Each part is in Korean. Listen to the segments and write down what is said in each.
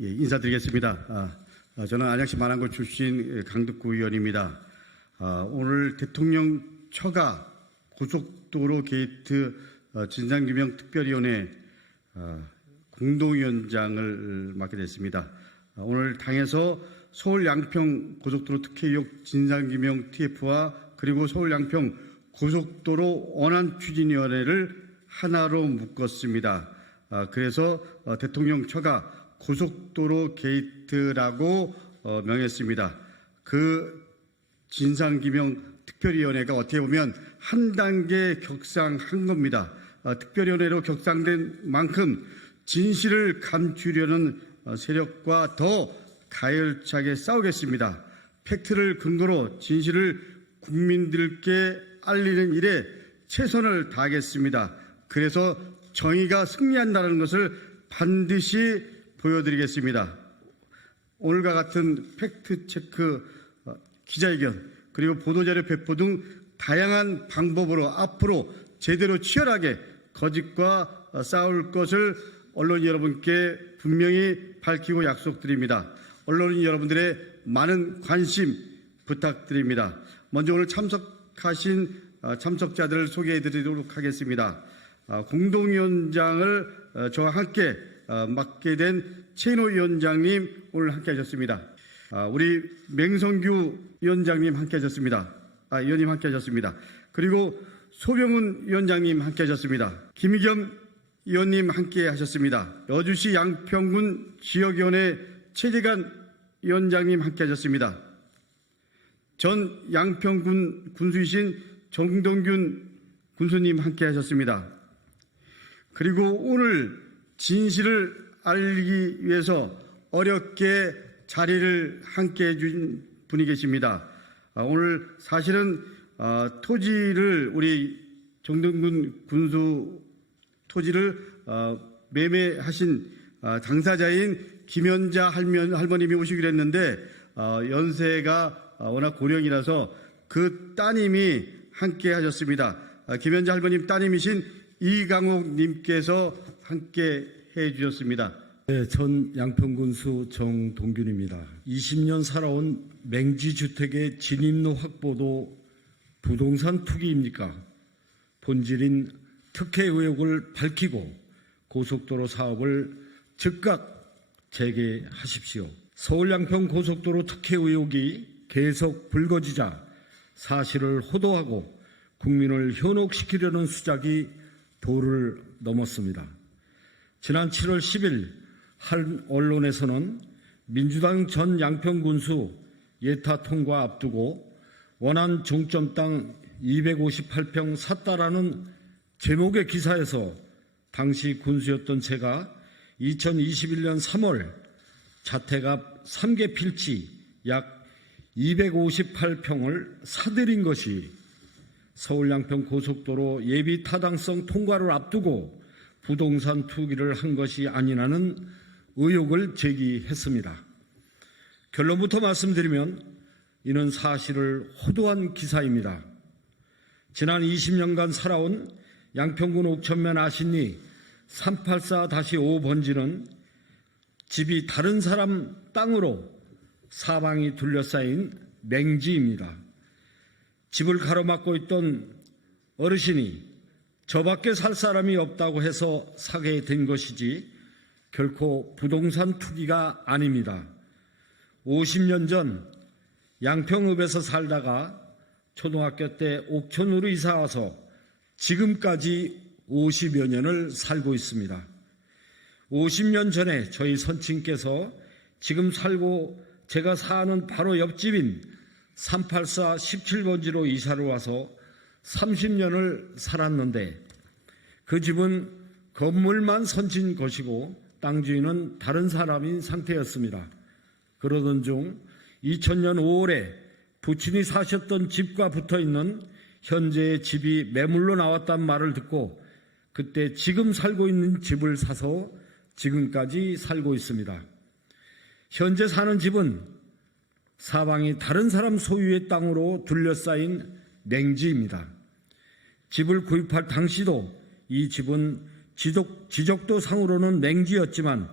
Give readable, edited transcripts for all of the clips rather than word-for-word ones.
예, 인사드리겠습니다. 저는 안양시 만안군 출신 강덕구 의원입니다. 오늘 대통령 처가 고속도로 게이트 진상규명 특별위원회 공동위원장을 맡게 됐습니다. 오늘 당에서 서울 양평 고속도로 특혜 의혹 진상규명 TF와 그리고 서울 양평 고속도로 원안추진위원회를 하나로 묶었습니다. 그래서 대통령 처가 고속도로 게이트라고 명했습니다. 그 진상규명 특별위원회가 어떻게 보면 한 단계 격상한 겁니다. 특별위원회로 격상된 만큼 진실을 감추려는 세력과 더 가열차게 싸우겠습니다. 팩트를 근거로 진실을 국민들께 알리는 일에 최선을 다하겠습니다. 그래서 정의가 승리한다는 것을 반드시 보여드리겠습니다. 오늘과 같은 팩트체크 기자회견 그리고 보도자료 배포 등 다양한 방법으로 앞으로 제대로 치열하게 거짓과 싸울 것을 언론인 여러분께 분명히 밝히고 약속드립니다. 언론인 여러분들의 많은 관심 부탁드립니다. 먼저 오늘 참석하신 참석자들을 소개해드리도록 하겠습니다. 공동위원장을 저와 함께 맡게 된 최인호 위원장님 오늘 함께 하셨습니다. 우리 맹성규 위원장님 함께 하셨습니다. 위원님 함께 하셨습니다. 그리고 소병훈 위원장님 함께 하셨습니다. 김희겸 위원님 함께 하셨습니다. 여주시 양평군 지역위원회 최재관 위원장님 함께 하셨습니다. 전 양평군 군수이신 정동균 군수님 함께 하셨습니다. 그리고 오늘 진실을 알리기 위해서 어렵게 자리를 함께 해준 분이 계십니다. 오늘 사실은 토지를 우리 정동균 군수 토지를 매매하신 당사자인 김연자 할머님이 오시기로 했는데 연세가 워낙 고령이라서 그 따님이 함께 하셨습니다. 김연자 할머님 따님이신 이강옥 님께서 함께 해 주셨습니다. 네, 전 양평군수 정동균입니다. 20년 살아온 맹지주택의 진입로 확보도 부동산 투기입니까? 본질인 특혜 의혹을 밝히고 고속도로 사업을 즉각 재개하십시오. 서울 양평 고속도로 특혜 의혹이 계속 불거지자 사실을 호도하고 국민을 현혹시키려는 수작이 도를 넘었습니다. 지난 7월 10일 한 언론에서는 민주당 전 양평군수 예타 통과 앞두고 원안 종점 땅 258평 샀다라는 제목의 기사에서 당시 군수였던 제가 2021년 3월 자택 앞 3개 필지 약 258평을 사들인 것이 서울 양평 고속도로 예비 타당성 통과를 앞두고 부동산 투기를 한 것이 아니라는 의혹을 제기했습니다. 결론부터 말씀드리면 이는 사실을 호도한 기사입니다. 지난 20년간 살아온 양평군 옥천면 아신리 384-5 번지는 집이 다른 사람 땅으로 사방이 둘러싸인 맹지입니다. 집을 가로막고 있던 어르신이 저밖에 살 사람이 없다고 해서 사게 된 것이지 결코 부동산 투기가 아닙니다. 50년 전 양평읍에서 살다가 초등학교 때 옥천으로 이사와서 지금까지 50여 년을 살고 있습니다. 50년 전에 저희 선친께서 지금 살고 제가 사는 바로 옆집인 384 17번지로 이사를 와서 30년을 살았는데 그 집은 건물만 선진 것이고 땅 주인은 다른 사람인 상태였습니다. 그러던 중 2000년 5월에 부친이 사셨던 집과 붙어있는 현재의 집이 매물로 나왔단 말을 듣고 그때 지금 살고 있는 집을 사서 지금까지 살고 있습니다. 현재 사는 집은 사방이 다른 사람 소유의 땅으로 둘러싸인 맹지입니다. 집을 구입할 당시도 이 집은 지적도 상으로는 맹지였지만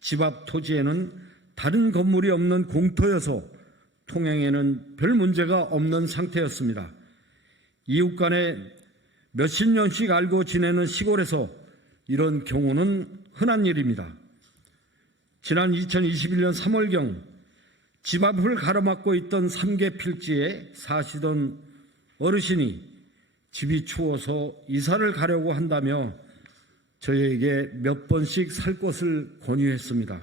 집 앞 토지에는 다른 건물이 없는 공터여서 통행에는 별 문제가 없는 상태였습니다. 이웃 간에 몇십 년씩 알고 지내는 시골에서 이런 경우는 흔한 일입니다. 지난 2021년 3월경 집 앞을 가로막고 있던 3개 필지에 사시던 어르신이 집이 추워서 이사를 가려고 한다며 저에게 몇 번씩 살 곳을 권유했습니다.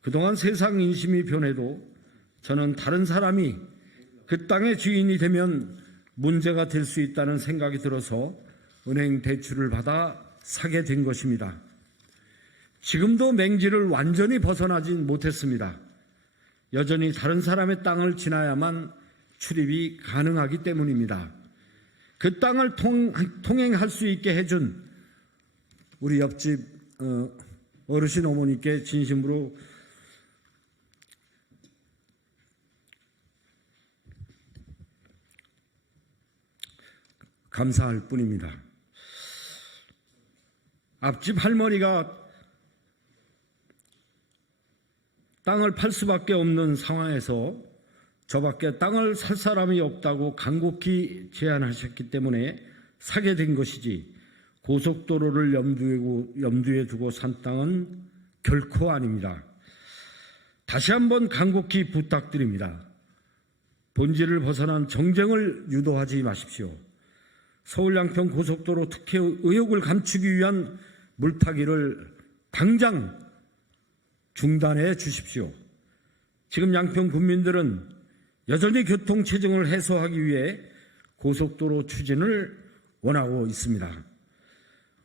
그동안 세상 인심이 변해도 저는 다른 사람이 그 땅의 주인이 되면 문제가 될 수 있다는 생각이 들어서 은행 대출을 받아 사게 된 것입니다. 지금도 맹지를 완전히 벗어나진 못했습니다. 여전히 다른 사람의 땅을 지나야만 출입이 가능하기 때문입니다. 그 땅을 통행할 수 있게 해준 우리 옆집 어르신 어머니께 진심으로 감사할 뿐입니다. 앞집 할머니가 땅을 팔 수밖에 없는 상황에서 저밖에 땅을 살 사람이 없다고 간곡히 제안하셨기 때문에 사게 된 것이지 고속도로를 염두에 두고 산 땅은 결코 아닙니다. 다시 한번 간곡히 부탁드립니다. 본질을 벗어난 정쟁을 유도하지 마십시오. 서울 양평 고속도로 특혜 의혹을 감추기 위한 물타기를 당장 중단해 주십시오. 지금 양평 군민들은 여전히 교통체증을 해소하기 위해 고속도로 추진을 원하고 있습니다.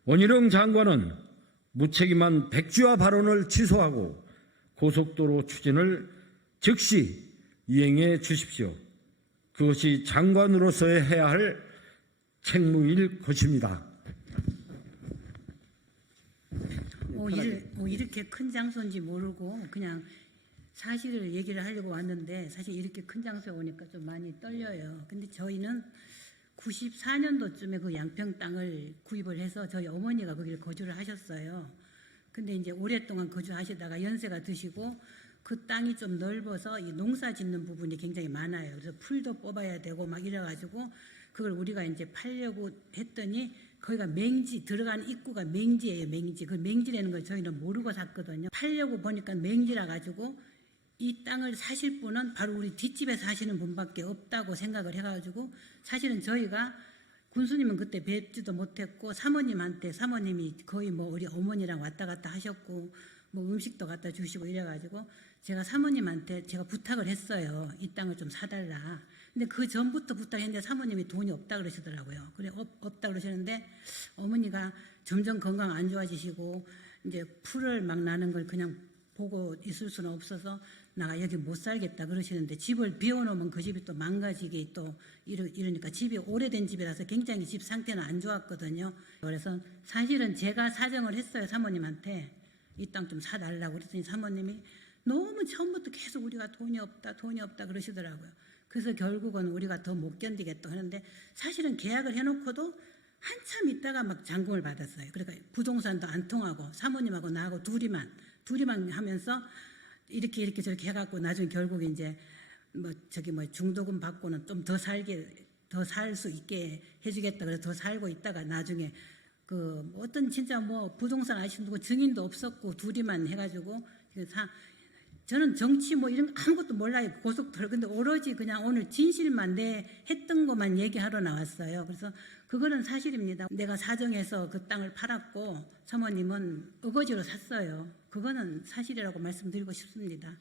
원희룡 장관은 무책임한 백지화 발언을 취소하고 고속도로 추진을 즉시 이행해 주십시오. 그것이 장관으로서의 해야 할 책무일 것입니다. 이렇게 큰 장소인지 모르고 그냥 사실을 얘기를 하려고 왔는데 사실 이렇게 큰 장소에 오니까 좀 많이 떨려요. 근데 저희는 94년도쯤에 그 양평 땅을 구입을 해서 저희 어머니가 거기를 거주를 하셨어요. 근데 이제 오랫동안 거주하시다가 연세가 드시고 그 땅이 좀 넓어서 이 농사 짓는 부분이 굉장히 많아요. 그래서 풀도 뽑아야 되고 막 이래가지고 그걸 우리가 이제 팔려고 했더니 거기가 맹지, 들어가는 입구가 맹지예요, 맹지. 그 맹지라는 걸 저희는 모르고 샀거든요. 팔려고 보니까 맹지라 가지고 이 땅을 사실 분은 바로 우리 뒷집에 사시는 분밖에 없다고 생각을 해가지고 사실은 저희가 군수님은 그때 뵙지도 못했고 사모님이 거의 뭐 우리 어머니랑 왔다 갔다 하셨고 뭐 음식도 갖다 주시고 이래가지고 제가 사모님한테 제가 부탁을 했어요. 이 땅을 좀 사달라. 근데 그 전부터 부탁했는데 사모님이 돈이 없다 그러시더라고요. 그래 없다 그러시는데 어머니가 점점 건강 안 좋아지시고 이제 풀을 막 나는 걸 그냥 보고 있을 수는 없어서 나가 여기 못 살겠다 그러시는데 집을 비워놓으면 그 집이 또 망가지게 또 이러니까 집이 오래된 집이라서 굉장히 집 상태는 안 좋았거든요. 그래서 사실은 제가 사정을 했어요. 사모님한테 이 땅 좀 사달라고 그랬더니 사모님이 너무 처음부터 계속 우리가 돈이 없다 그러시더라고요. 그래서 결국은 우리가 더 못 견디겠다 하는데 사실은 계약을 해놓고도 한참 있다가 막 잔금을 받았어요. 그러니까 부동산도 안 통하고 사모님하고 나하고 둘이만 하면서 이렇게 저렇게 해갖고 나중에 결국 이제 뭐 중도금 받고는 좀 더 살 수 있게 해주겠다 그래서 더 살고 있다가 나중에 그 어떤 진짜 뭐 부동산 아시는 누구 증인도 없었고 둘이만 해가지고 저는 정치 뭐 이런 거 아무것도 몰라요. 고속도로. 근데 오로지 그냥 오늘 진실만 했던 것만 얘기하러 나왔어요. 그래서 그거는 사실입니다. 내가 사정해서 그 땅을 팔았고 사모님은 어거지로 샀어요. 그거는 사실이라고 말씀드리고 싶습니다.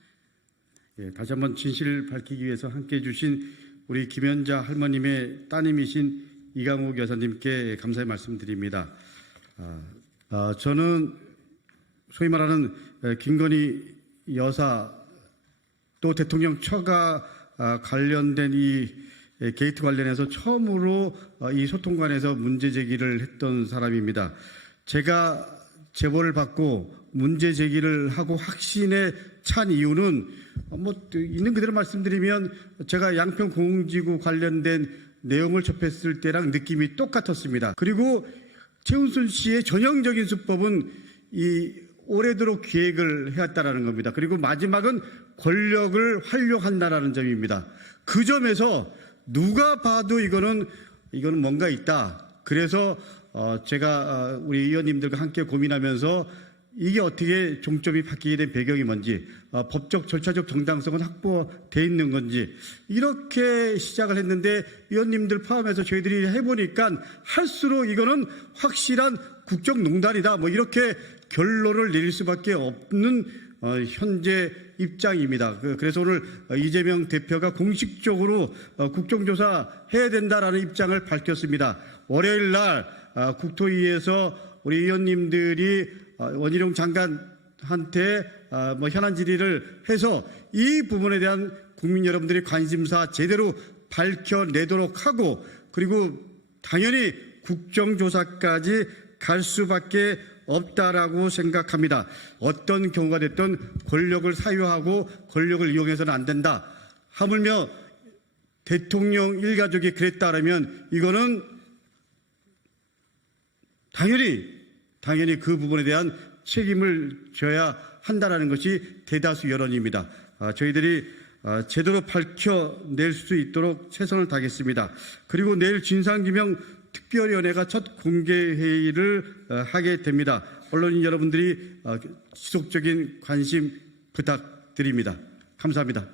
예, 다시 한번 진실을 밝히기 위해서 함께해 주신 우리 김연자 할머님의 따님이신 이강욱 여사님께 감사의 말씀드립니다. 저는 소위 말하는 김건희 여사 또 대통령 처가 관련된 이 게이트 관련해서 처음으로 이 소통관에서 문제 제기를 했던 사람입니다. 제가 제보를 받고 문제 제기를 하고 확신에 찬 이유는 있는 그대로 말씀드리면 제가 양평 공공지구 관련된 내용을 접했을 때랑 느낌이 똑같았습니다. 그리고 최은순 씨의 전형적인 수법은 이 오래도록 기획을 해왔다라는 겁니다. 그리고 마지막은 권력을 활용한다라는 점입니다. 그 점에서 누가 봐도 이거는 뭔가 있다. 그래서 제가 우리 의원님들과 함께 고민하면서 이게 어떻게 종점이 바뀌게 된 배경이 뭔지, 법적 절차적 정당성은 확보돼 있는 건지, 이렇게 시작을 했는데 의원님들 포함해서 저희들이 해보니까 할수록 이거는 확실한 국정농단이다, 뭐 이렇게 결론을 내릴 수밖에 없는 현재 입장입니다. 그래서 오늘 이재명 대표가 공식적으로 국정조사 해야 된다라는 입장을 밝혔습니다. 월요일 날 국토위에서 우리 의원님들이 원희룡 장관한테 현안 질의를 해서 이 부분에 대한 국민 여러분들의 관심사 제대로 밝혀내도록 하고, 그리고 당연히 국정조사까지 갈 수밖에 없다라고 생각합니다. 어떤 경우가 됐든 권력을 사유하고 권력을 이용해서는 안 된다. 하물며 대통령 일가족이 그랬다라면 이거는 당연히 그 부분에 대한 책임을 져야 한다라는 것이 대다수 여론입니다. 저희들이 제대로 밝혀낼 수 있도록 최선을 다하겠습니다. 그리고 내일 진상규명 특별위원회가 첫 공개회의를 하게 됩니다. 언론인 여러분들이 지속적인 관심 부탁드립니다. 감사합니다.